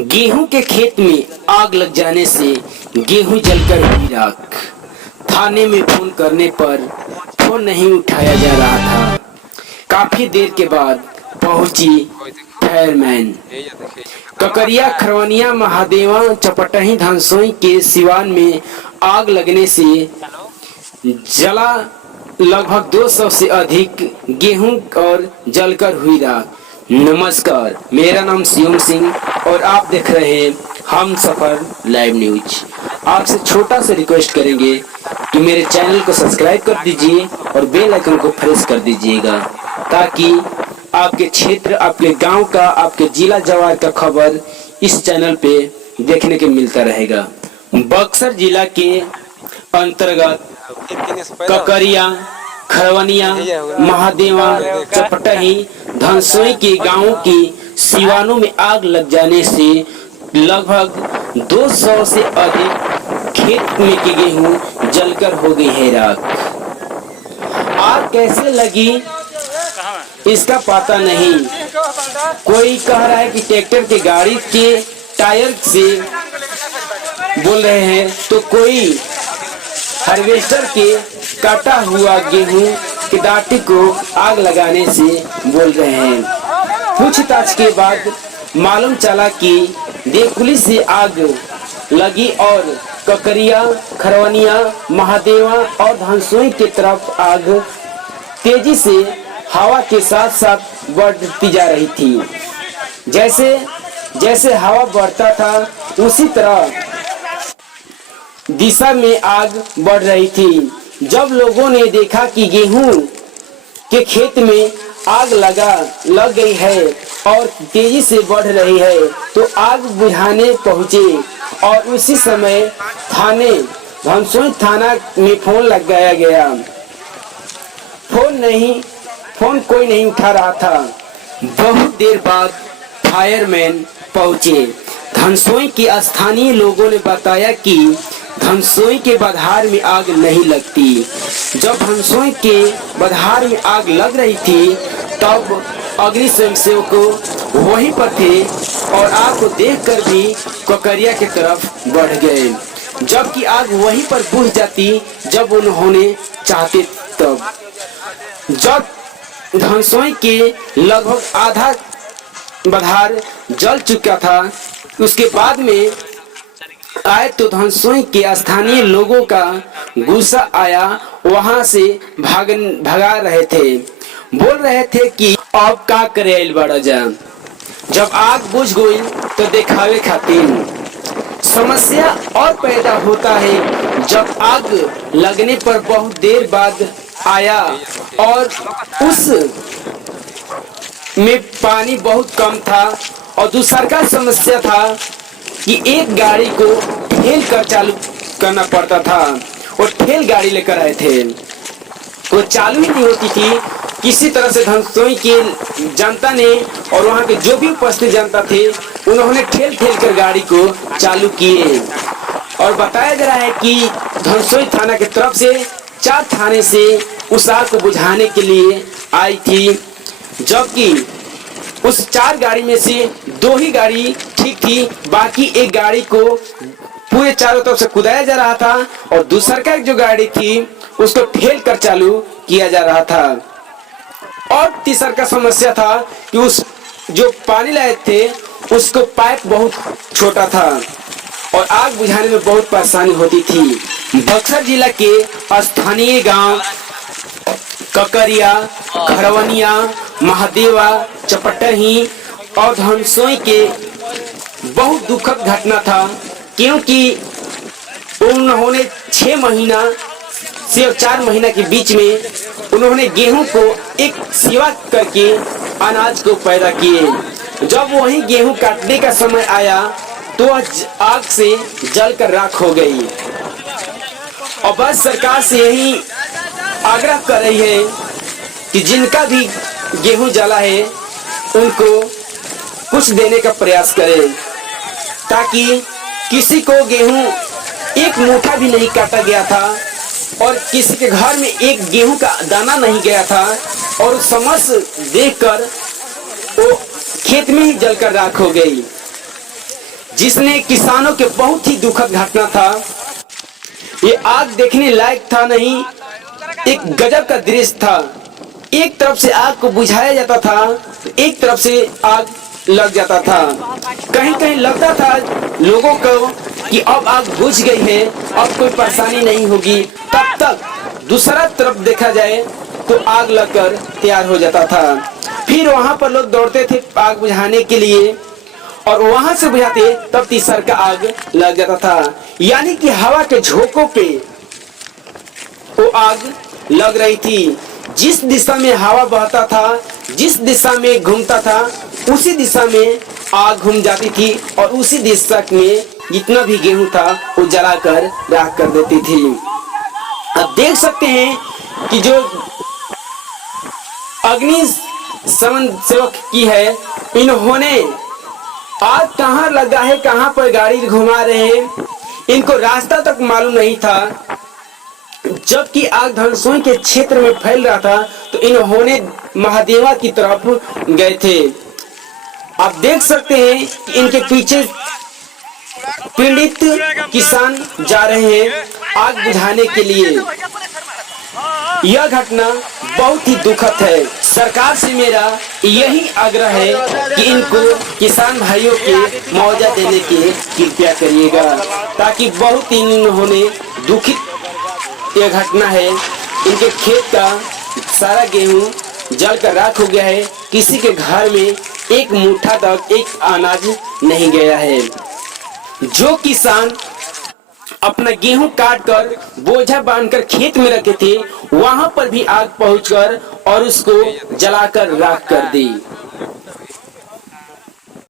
गेहूं के खेत में आग लग जाने से गेहूं जलकर हुई राख। थाने में फोन करने पर फोन नहीं उठाया जा रहा था। काफी देर के बाद पहुंची फायरमैन। ककरिया, खरवनिया, महादेवा, चपटही, धनसोई के सिवान में आग लगने से जला लगभग 200 से अधिक गेहूं और जलकर हुई राख। नमस्कार, मेरा नाम शिवम सिंह और आप देख रहे हैं हम सफर लाइव न्यूज। आपसे छोटा सा रिक्वेस्ट करेंगे कि मेरे चैनल को सब्सक्राइब कर दीजिए और बेल आइकन को प्रेस कर दीजिएगा, ताकि आपके क्षेत्र, आपके गांव का, आपके जिला जवार का खबर इस चैनल पे देखने को मिलता रहेगा। बक्सर जिला के अंतर्गत ककरिया, खरवनिया, महादेवा, चपटही, धनसोई के गांवों की सिवानों में आग लग जाने से लगभग 200 से अधिक खेत में की गेहूं जलकर हो गई है राख। आग कैसे लगी इसका पता नहीं। कोई कह रहा है कि ट्रैक्टर के गाड़ी के टायर से बोल रहे हैं, तो कोई हार्वेस्टर के काटा हुआ गेहूं की डाटी को आग लगाने से बोल रहे हैं। पूछताछ के बाद मालूम चला कि देवकुली से आग लगी और ककरिया, खरवनिया, महादेवा और धनसोई की तरफ आग तेजी से हवा के साथ साथ बढ़ती जा रही थी। जैसे जैसे हवा बढ़ता था उसी तरह दिशा में आग बढ़ रही थी। जब लोगों ने देखा कि गेहूं के खेत में आग लग गई है और तेजी से बढ़ रही है, तो आग बुझाने पहुंचे और उसी समय धनसोई थाना में फोन लगाया गया। फोन कोई नहीं उठा रहा था। बहुत देर बाद फायरमैन पहुंचे। धनसोई के स्थानीय लोगों ने बताया कि धनसोई के बधार में आग नहीं लगती। जब धनसोई के बधार में आग लग रही थी तब अग्नि स्वयंसेवक वहीं पर थे और आग को देखकर भी ककरिया की तरफ बढ़ गए, जबकि आग वहीं पर बुझ जाती जब उन्होंने चाहते तब। जब धनसोई के लगभग आधा बधार जल चुका था, उसके बाद में आए तो धनसोई के स्थानीय लोगों का गुस्सा आया। वहां से भगा रहे थे, बोल रहे थे कि अब का करे बड़ा जा। जब आग बुझ गई तो दिखावे खातिर समस्या और पैदा होता है। जब आग लगने पर बहुत देर बाद आया और उस में पानी बहुत कम था और दूसरा समस्या था कि एक गाड़ी को ठेल कर चालू करना पड़ता था और ठेल गाड़ी लेकर आए थे, वो चालू ही नहीं होती थी। किसी तरह से धनसोई के जनता ने और वहां के जो भी उपस्थित जनता थे उन्होंने ठेल कर गाड़ी को चालू किए। और बताया जा रहा है कि धनसोई थाना की तरफ से 4 थाने से उस आग को बुझाने के लिए आई थी, जबकि उस 4 गाड़ी में से 2 ही गाड़ी ठीक थी। बाकी एक गाड़ी को पूरे चारों तरफ से कुदाया जा रहा था और दूसरा जो गाड़ी थी उसको ठेल कर चालू किया जा रहा था। और तीसरा का समस्या था कि उस जो पानी लाए थे उसको पाइप बहुत छोटा था और आग बुझाने में बहुत परेशानी होती थी। बक्सर जिला के स्थानीय गांव ककरिया, खरवनिया, महादेवा, चपटही और धनसोई के बहुत दुखद घटना था, क्योंकि उन्होंने 6 महीना से 4 महीना के बीच में उन्होंने गेहूं को एक सेवा करके अनाज को पैदा किए। जब वही गेहूं काटने का समय आया तो आग से जलकर राख हो गई। और बस सरकार से यही आग्रह कर रही है कि जिनका भी गेहूं जला है उनको कुछ देने का प्रयास करें, ताकि किसी को गेहूं एक मुट्ठा भी नहीं काटा गया था और किसी के घर में एक गेहूं का दाना नहीं गया था और समस्त देखकर वो खेत में ही जलकर राख हो गई। जिसने किसानों के बहुत ही दुखद घटना था। ये आग देखने लायक था नहीं, एक गजब का दृश्य था। एक तरफ से आग को बुझाया जाता था, एक तरफ से आग लग जाता था। कहीं कहीं लगता था लोगों को कि अब आग बुझ गई है, अब कोई परेशानी नहीं होगी। तब तक दूसरा तरफ देखा जाए तो आग लगकर तैयार हो जाता था। फिर वहां पर लोग दौड़ते थे आग बुझाने के लिए, और वहां से बुझाते तब तीसर का आग लग जाता था। यानी कि हवा के झोंकों पे वो आग लग रही थी। जिस दिशा में हवा बहता था, जिस दिशा में घूमता था, उसी दिशा में आग घूम जाती थी, और उसी दिशा में जितना भी गेहूं था वो जलाकर राख कर देती थी। अब देख सकते हैं कि जो अग्निशमन सेवक की है, इन्होंने आग कहाँ लगा है, कहाँ पर गाड़ी घुमा रहे हैं, इनको रास्ता तक मालूम नहीं था। जबकि आग धनसोई के क्षेत्र में फैल रहा था तो इन्होंने महादेवा की तरफ गए थे। आप देख सकते हैं कि इनके पीछे पीड़ित किसान जा रहे हैं आग बुझाने के लिए। यह घटना बहुत ही दुखद है। सरकार से मेरा यही आग्रह है कि इनको किसान भाइयों के मुआवजा देने की कृपया करिएगा, ताकि बहुत ही इन्होंने दुखित यह घटना है। इनके खेत का सारा गेहूं जलकर राख हो गया है। किसी के घर में एक मुट्ठा तक एक अनाज नहीं गया है। जो किसान अपना गेहूं काट कर बोझा बांधकर खेत में रखे थे, वहां पर भी आग पहुंचकर और उसको जलाकर राख कर दी।